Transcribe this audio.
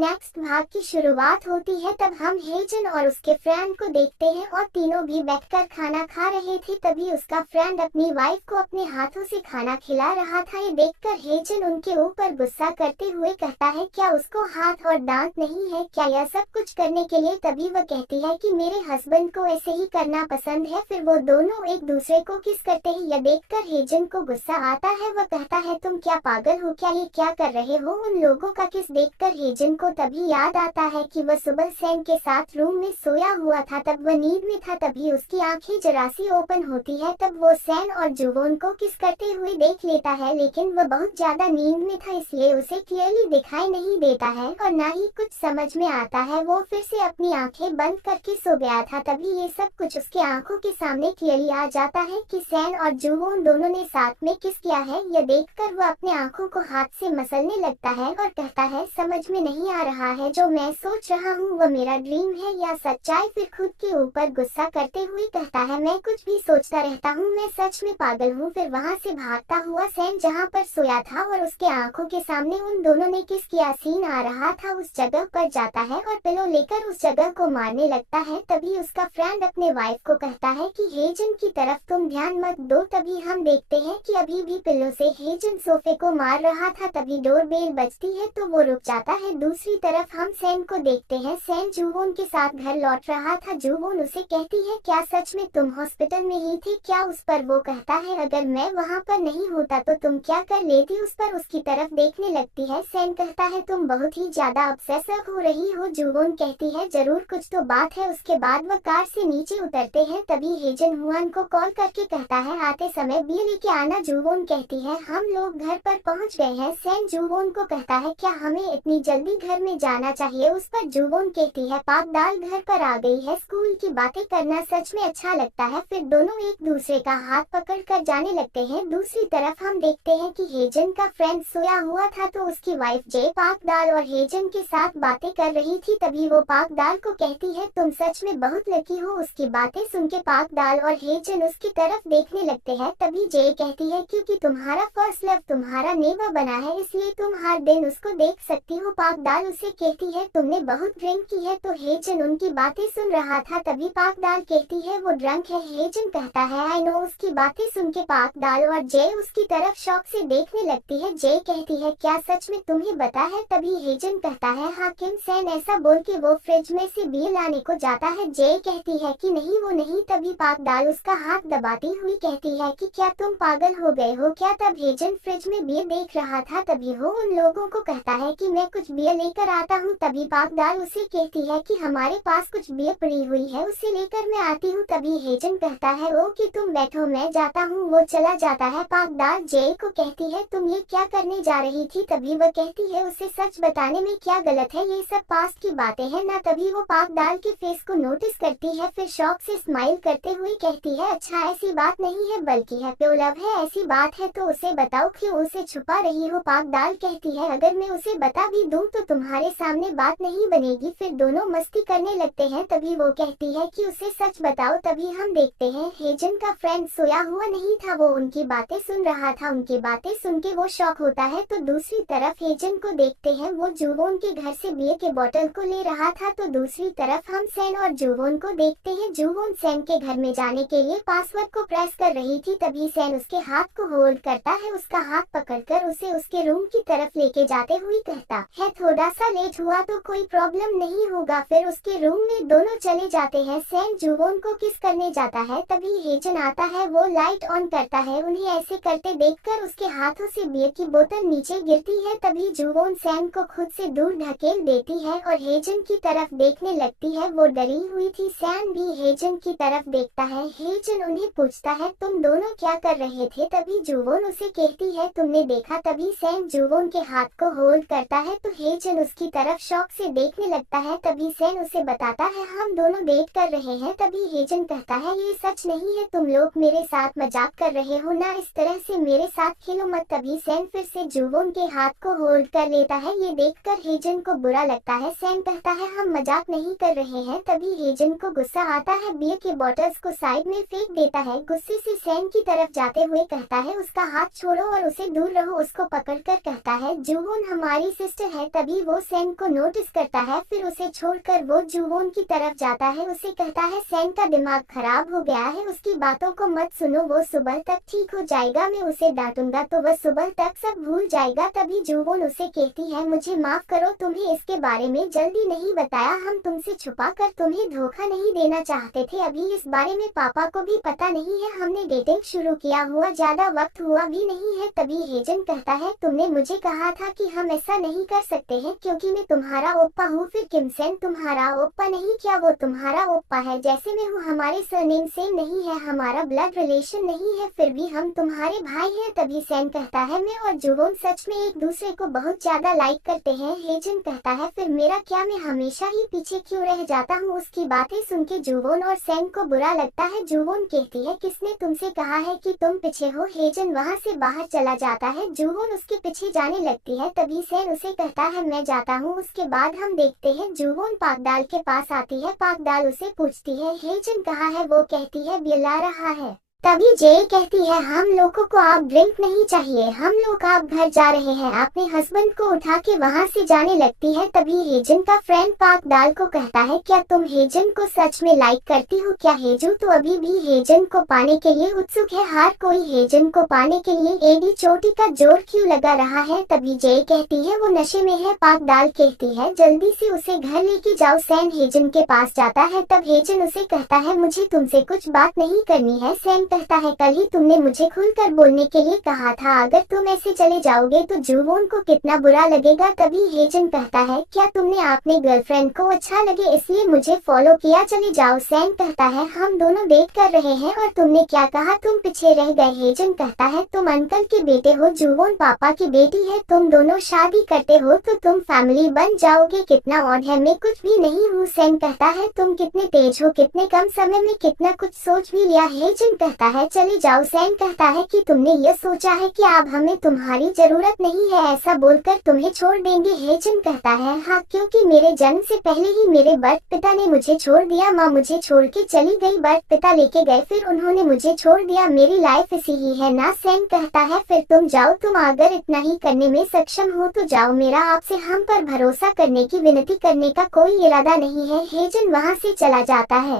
Next भाग की शुरुआत होती है। तब हम हेजन और उसके फ्रेंड को देखते हैं और तीनों भी बैठकर खाना खा रहे थे। तभी उसका फ्रेंड अपनी वाइफ को अपने हाथों से खाना खिला रहा था। ये देखकर हेजन उनके ऊपर गुस्सा करते हुए कहता है, क्या उसको हाथ और दांत नहीं है क्या यह सब कुछ करने के लिए? तभी वह कहती है कि मेरे हस्बैंड को ऐसे ही करना पसंद है। फिर वो दोनों एक दूसरे को किस करते हैं। यह देखकर हेजन को गुस्सा आता है। वह कहता है, तुम क्या पागल हो क्या? ये क्या कर रहे हो? उन लोगों का किस देखकर हेजन को तभी याद आता है कि वह सुबह सैन के साथ रूम में सोया हुआ था। तब वह नींद में था। तभी उसकी आंखें जरा सी ओपन होती है। तब वो सैन और जुवोन को किस करते हुए देख लेता है, लेकिन वह बहुत ज्यादा नींद में था इसलिए उसे क्लियरली दिखाई नहीं देता है और ना ही कुछ समझ में आता है। वो फिर से अपनी आंखें बंद करके सो गया था। तभी ये सब कुछ उसके आंखों के सामने क्लियरली आ जाता है कि सैन और जुवोन दोनों ने साथ में किस किया है। यह देखकर वह अपने आंखों को हाथ से मसलने लगता है और कहता है, समझ में नहीं आ रहा है जो मैं सोच रहा हूँ वह मेरा ड्रीम है या सच्चाई। फिर खुद के ऊपर गुस्सा करते हुए कहता है, मैं कुछ भी सोचता रहता हूँ, मैं सच में पागल हूँ। फिर वहाँ से भागता हुआ सैन जहाँ पर सोया था और उसके आंखों के सामने उन दोनों ने किस किया सीन आ रहा था, उस जगह पर जाता है और पिलो लेकर उस जगह को मारने लगता है। तभी उसका फ्रेंड अपने वाइफ को कहता है कि हेजन की तरफ तुम ध्यान मत दो। तभी हम देखते हैं कि अभी भी पिलो से हेजन सोफे को मार रहा था। तभी डोरबेल बजती है तो वो रुक जाता है। दूसरी तरफ हम सैन को देखते हैं। सैन जुवोन के साथ घर लौट रहा था। जुवोन उसे कहती है, क्या सच में तुम हॉस्पिटल में ही थे क्या? उस पर वो कहता है, अगर मैं वहाँ पर नहीं होता तो तुम क्या कर लेती? उस पर उसकी तरफ देखने लगती है। सैन कहता है, तुम बहुत ही ज्यादा ऑब्सेसिव हो रही हो। जुवोन कहती है, जरूर कुछ तो बात है। उसके बाद वह कार से नीचे उतरते हैं। तभी हेजन हुआन को कॉल करके कहता है, आते समय बियर लेके आना। जुवोन कहती है, हम लोग घर पर पहुंच गए हैं। सैन जुवोन को कहता है, क्या हमें इतनी जल्दी घर में जाना चाहिए? उस पर जुवोन कहती है, पाक दाल घर पर आ गई है। स्कूल की बातें करना सच में अच्छा लगता है। फिर दोनों एक दूसरे का हाथ पकड़ कर जाने लगते हैं। दूसरी तरफ हम देखते हैं कि हेजन का फ्रेंड सोया हुआ था तो उसकी वाइफ जे पाक दाल और हेजन के साथ बातें कर रही थी। तभी वो पाक दाल को कहती है, तुम सच में बहुत लकी हो। उसकी बातें सुन के पाक दाल और हेजन उसकी तरफ देखने लगते हैं। तभी जे कहती है, क्योंकि तुम्हारा फर्स्ट लव तुम्हारा नेवर बना है इसलिए तुम हर दिन उसको देख सकती हो। पाक दाल उसे कहती है, तुमने बहुत ड्रिंक की है। तो हेजन उनकी बातें सुन रहा था। तभी पाक दाल कहती है, वो ड्रंक है। हेजन कहता है, आई नो। उसकी बातें सुन के पाक दाल और जे उसकी तरफ शौक से देखने लगती है। जे कहती है, क्या सच में तुम्हें पता है? तभी हेजन कहता है, हाँ किम। सैन ऐसा बोल के वो फ्रिज में से बियर लाने को जाता है। जे कहती है कि नहीं वो नहीं। तभी पाक दाल उसका हाथ दबाती हुई कहती है कि क्या तुम पागल हो गए हो क्या? तब हेजन फ्रिज में बियर देख रहा था। तभी वो उन लोगों को कहता है कि मैं कुछ बियर लेकर आता हूँ। तभी पाक दाल उसे कहती है कि हमारे पास कुछ बियर पड़ी हुई है, उसे लेकर मैं आती हूँ। तभी हेजन कहता है, ओ कि तुम बैठो मैं जाता हूँ। वो चला जाता है। पाक दाल जे को कहती है, तुम ये क्या करने जा रही थी? तभी वह कहती है, उसे सच बताने में क्या गलत है, ये सब पास्ट की बातें हैं ना। तभी वो पाक दाल के फेस को नोटिस करती है। फिर शौक से स्माइल करते हुए कहती है, अच्छा ऐसी बात नहीं है बल्कि है प्योर लव है। ऐसी बात है तो उसे बताओ, क्यों उसे छुपा रही हो? पाक दाल कहती है, अगर मैं उसे बता भी दूं तो तुम्हारे सामने बात नहीं बनेगी। फिर दोनों मस्ती करने लगते हैं। तभी वो कहती है कि उसे सच बताओ। तभी हम देखते हैं हेजन का फ्रेंड सोया हुआ नहीं था, वो उनकी बातें सुन रहा था। उनकी बातें सुन के वो शॉक होता है। तो दूसरी तरफ हेजन को देखते हैं, वो जुवोन के घर से बियर के बोतल को ले रहा था। तो दूसरी तरफ हम सैन और जुवोन को देखते हैं। जुवोन सैन के घर में जाने के लिए पासवर्ड को प्रेस कर रही थी। तभी सैन उसके हाथ को होल्ड करता है। उसका हाथ पकड़कर उसे उसके रूम की तरफ लेके जाते हुए कहता है, थोड़ा सा लेट हुआ तो कोई प्रॉब्लम नहीं होगा। फिर उसके रूम में दोनों चले जाते हैं। सैन जुवोन को किस करने जाता है। तभी हेजन आता है, वो लाइट ऑन करता है। उन्हें ऐसे करते देखकर उसके हाथों से बियर की बोतल नीचे गिरती है। तभी जुवोन सैन को खुद से दूर ढकेल देती है और हेजन की तरफ देखने लगती है। वो डरी हुई थी। सैन भी हेजन की तरफ देखता है। हेजन उन्हें पूछता है, तुम दोनों क्या कर रहे थे? तभी जुवोन उसे कहती है, तुमने देखा? तभी सैन जुवोन के हाथ को होल्ड करता है। तो हेजन उसकी तरफ शौक से देखने लगता है। तभी सैन उसे बताता है, हम दोनों डेट कर रहे हैं। तभी हेजन कहता है, ये सच नहीं है, तुम लोग मेरे साथ मजाक कर रहे हो ना, इस तरह से मेरे साथ खेलो मत। तभी सैन फिर से जुवोन के हाथ को होल्ड कर लेता है। ये देखकर हेजन को बुरा लगता है। सैन कहता है, हम मजाक नहीं कर रहे हैं। तभी हेजन को गुस्सा आता है, बियर के बॉटल्स को साइड में फेंक देता है। गुस्से से सैन की तरफ जाते हुए कहता है, उसका हाथ छोड़ो और उसे दूर रहो। उसको पकड़कर कहता है, जुवोन हमारी सिस्टर है। तभी वो सैन को नोटिस करता है। फिर उसे छोड़कर वो जुवोन की तरफ जाता है। उसे कहता है सैन का दिमाग खराब हो गया है, उसकी बातों को मत सुनो, वो सुबह तक ठीक हो जाएगा, मैं उसे डांटूंगा तो वह सुबह तक सब भूल जाएगा। तभी जुवोन उसे कहती है मुझे माफ करो, तुम्हें इसके बारे में जल्दी नहीं बताया, हम तुमसे छुपा कर तुम्हें धोखा नहीं देना चाहते थे, अभी इस बारे में पापा को भी पता नहीं है, हमने डेटिंग शुरू किया हुआ ज्यादा वक्त हुआ भी नहीं है। तभी हेजन कहता है तुमने मुझे कहा था कि हम ऐसा नहीं कर सकते हैं क्योंकि मैं तुम्हारा ओप्पा हूँ। फिर किम सैन तुम्हारा ओप्पा नहीं, क्या वो तुम्हारा ओप्पा है जैसे मैं हूँ, हमारे सरनेम सेम नहीं है, हमारा ब्लड रिलेशन नहीं है, फिर भी हम तुम्हारे भाई हैं। तभी सैन कहता है मैं और जुवोन सच में एक दूसरे को बहुत ज्यादा लाइक करते हैं। हेजन कहता है फिर मेरा क्या, मैं हमेशा ही पीछे क्यों रह जाता हूँ। उसकी बातें सुन के जुवोन और सैन को बुरा लगता है। जुवोन कहती है किसने तुमसे कहा है कि तुम पीछे हो। हेजन वहाँ से बाहर चला जाता है, जुवोन उसके पीछे जाने लगती है। तभी सैन उसे कहता है मैं जाता हूँ। उसके बाद हम देखते हैं जुवोन पाकदाल के पास आती है। पाकदाल उसे पूछती है हेजन कहाँ है, वो कहती है बिला रहा है। तभी जे कहती है हम लोगों को आप ड्रिंक नहीं चाहिए, हम लोग आप घर जा रहे हैं, अपने हस्बैंड को उठा के वहाँ से जाने लगती है। तभी हेजन का फ्रेंड पाकदाल को कहता है क्या तुम हेजन को सच में लाइक करती हो क्या। हेजू तो अभी भी हेजन को पाने के लिए उत्सुक है, हर कोई हेजन को पाने के लिए एडी चोटी का जोर क्यों लगा रहा है। तभी जे कहती है वो नशे में है। पाकदाल कहती है जल्दी से उसे घर लेके जाओ। सैन हेजन के पास जाता है, तब हेजन उसे कहता है मुझे तुमसे कुछ बात नहीं करनी है। सैन कहता है कल ही तुमने मुझे खुलकर बोलने के लिए कहा था, अगर तुम ऐसे चले जाओगे तो जुवोन को कितना बुरा लगेगा। तभी हेजन कहता है क्या तुमने अपने गर्लफ्रेंड को अच्छा लगे इसलिए मुझे फॉलो किया, चले जाओ। सैन कहता है हम दोनों डेट कर रहे हैं और तुमने क्या कहा, तुम पीछे रह गए। हेजन कहता है तुम अंकल के बेटे हो, जुवोन पापा की बेटी है, तुम दोनों शादी करते हो तो तुम फैमिली बन जाओगे, कितना ऑड है, मैं कुछ भी नहीं हूँ। सैन कहता है तुम कितने तेज हो, कितने कम समय में कितना कुछ सोच भी लिया। हेजन कहता है चले जाओ। सैन कहता है कि तुमने ये सोचा है कि अब हमें तुम्हारी जरूरत नहीं है, ऐसा बोलकर तुम्हें छोड़ देंगे। हेजन कहता है हाँ, क्योंकि मेरे जन्म से पहले ही मेरे बर्थ पिता ने मुझे छोड़ दिया, माँ मुझे छोड़ के चली गई, बर्थ पिता लेके गए, फिर उन्होंने मुझे छोड़ दिया, मेरी लाइफ ऐसी ही है ना। सैन कहता है फिर तुम जाओ, तुम अगर इतना ही करने में सक्षम हो तो जाओ, मेरा आपसे हम पर भरोसा करने की विनती करने का कोई इरादा नहीं है। हेजन वहाँ से चला जाता है।